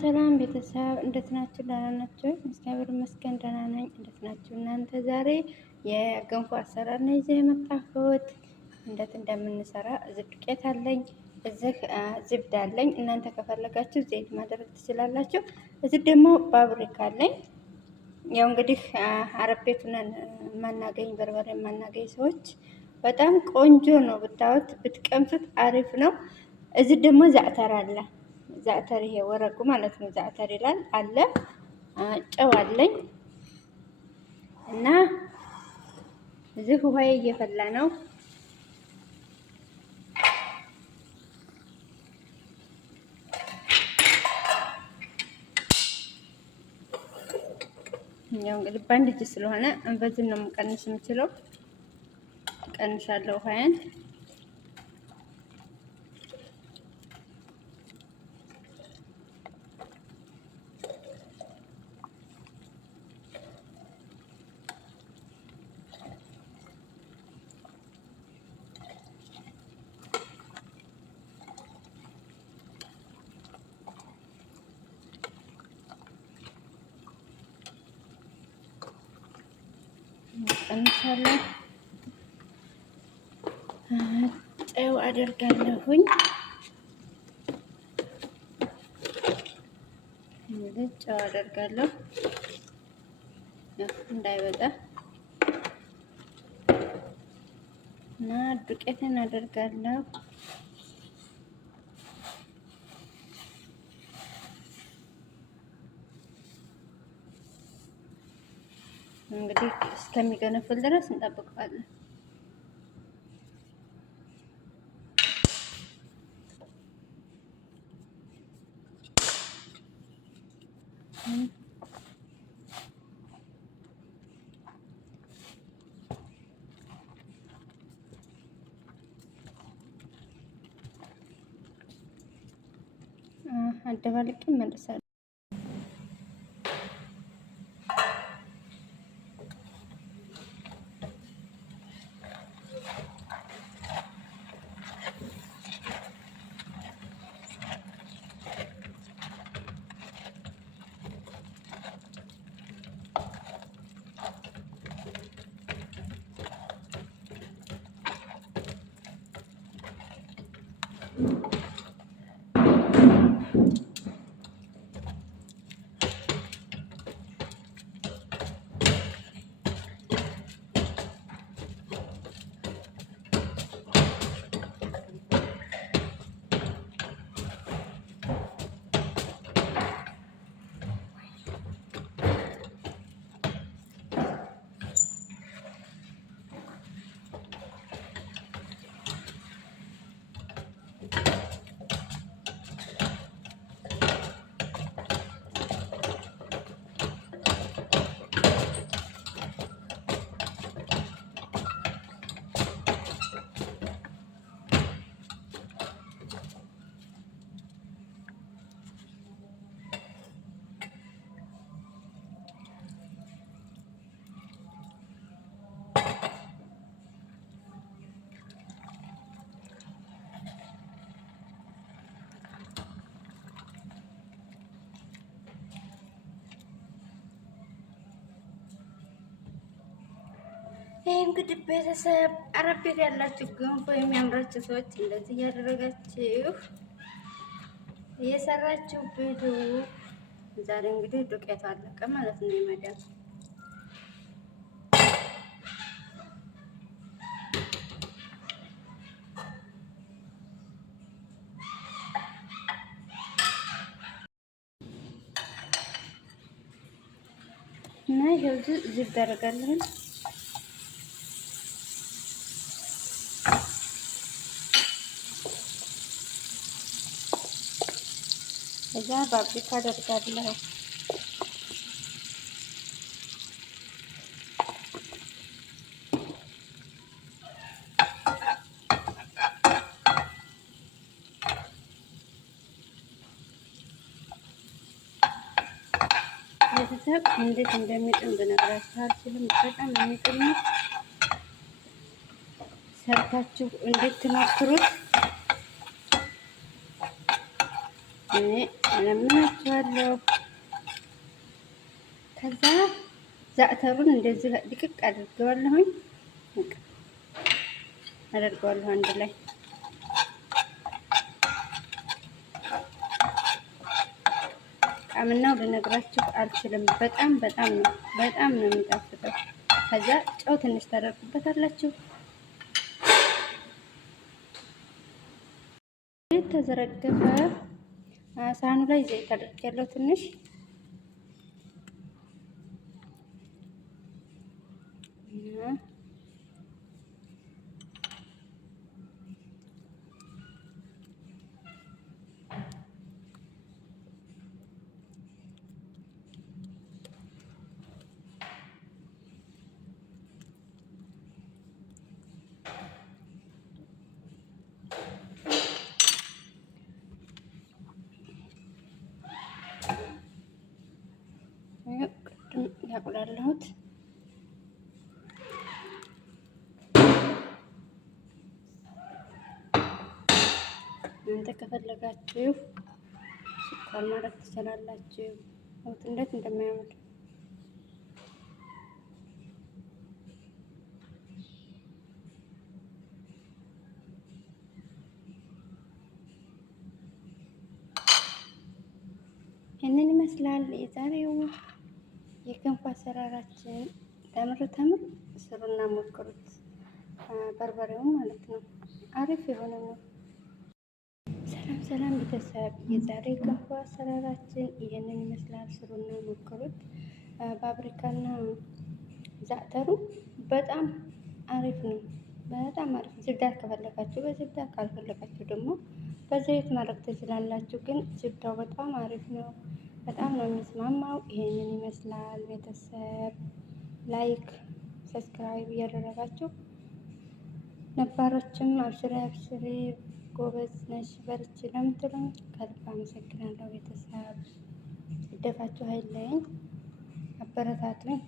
ሰላም ቤተሰብ እንዴት ናችሁ? ደህና ናችሁ? እግዚአብሔር ይመስገን ደህና ነኝ። እንዴት ናችሁ እናንተ? ዛሬ የገንፎ አሰራር ነው ይዤ የመጣሁት። እንዴት እንደምንሰራ እዚህ ዱቄት አለኝ፣ እዚህ ዝብዳ አለኝ። እናንተ ከፈለጋችሁ ዘይት ማድረግ ትችላላችሁ። እዚህ ደግሞ ፋብሪካ አለኝ። ያው እንግዲህ አረብ ቤት ነን የማናገኝ በርበሬ የማናገኝ ሰዎች በጣም ቆንጆ ነው፣ ብታዩት ብትቀምሱት አሪፍ ነው። እዚህ ደግሞ ዛዕተር አለ። ዛዕተር ይሄ ወረቁ ማለት ነው። ዛዕተር ይላል አለ። ጨው አለኝ እና እዚህ ውሃዬ እየፈላ ነው። ያው እንግዲህ በአንድ እጅ ስለሆነ በዚህ ነው የምቀንስ የምችለው። ቀንሻለሁ ውሃዬን። ቀንሻለሁ። ጨው አደርጋለሁኝ። ጨው አደርጋለሁ እንዳይበዛ እና ዱቄትን አደርጋለሁ። እንግዲህ እስከሚገነፍል ድረስ እንጠብቀዋለን። አደባልቄ መልሳለሁ። ይህ እንግዲህ ቤተሰብ አረብ ቤት ያላችሁ ገንፎ የሚያምራችሁ ሰዎች እንደዚህ እያደረጋችሁ እየሰራችሁ ብሉ። ዛሬ እንግዲህ ዱቄቱ አለቀ ማለት ነው። የመዳብ እና ይኸው እዚህ ይደረጋልን። እዛ ፋብሪካ አደርጋለሁ። ቤተሰብ እንዴት እንደሚጥም ብነግራችሁ አልችልም። በጣም የሚጥም ነው። ሰርታችሁ እንዴት ትሞክሩት። እኔ እለምናችኋለሁ። ከዛ ዛዕተሩን እንደዚህ ድቅቅ አድርገዋለሁኝ አደርገዋለሁ አንድ ላይ ጣዕምናው ልነግራችሁ አልችልም። በጣም ነው የሚጣፍጠው። ከዛ ጨው ትንሽ ታደርጉበታላችሁ። ተዘረገፈ ሳህኑ ላይ ዘይት አድርጌያለሁ ትንሽ ቅድም ያቁላለሁት እናንተ ከፈለጋችሁ ስኳር ማድረግ ትችላላችሁ። እንዴት እንደሚያምር ይህንን ይመስላል የዛሬው የገንፎ አሰራራችን። ተምር ስሩና ሞክሩት። በርበሬውን ማለት ነው። አሪፍ የሆነ ነው። ሰላም ቤተሰብ፣ የዛሬ ገንፎ አሰራራችን ይህንን ይመስላል። ስሩና ሞክሩት። ፓፕሪካና ዛዕተሩ በጣም አሪፍ ነው። በጣም አሪፍ። ዝብዳ ከፈለጋችሁ በዝብዳ ካልፈለጋችሁ ደግሞ በዘይት ማድረግ ትችላላችሁ። ግን ዝብዳው በጣም አሪፍ ነው። በጣም ነው የሚስማማው። ይሄንን ይመስላል ቤተሰብ። ላይክ ሰብስክራይብ እያደረጋችሁ ነባሮችም አብሽሪ ጎበዝ ነሽ በርቺ ለምትሉኝ ከልብ አመሰግናለሁ ቤተሰብ። ስደታችሁ አይለየኝ፣ አበረታቱኝ።